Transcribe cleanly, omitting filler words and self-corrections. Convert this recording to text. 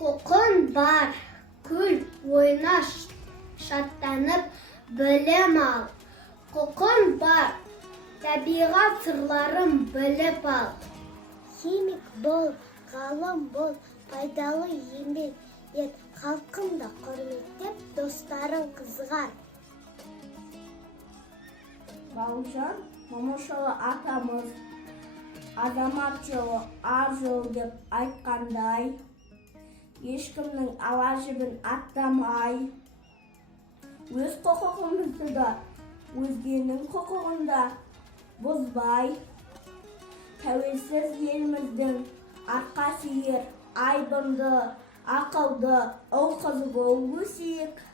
Құқың бар, күл, ойнаш, шаттанып, білім ал. Құқың бар, табиғат сырларын біліп ал. Химик бол, ғалым бол, пайдалы еңбек ет, халқыңды құрметтеп, достарың қызғар. Бауыржан Момышұлы атамыз азамат жолы ар жол деп айтқандай, ешкімнің ала жібін аттамай, өз құқығымызды да, өзгенің құқығын да бұзбай, тәуелсіз еліміздің арқа сүйер, айбынды, ақылды, ұл-қызы болып өсейік.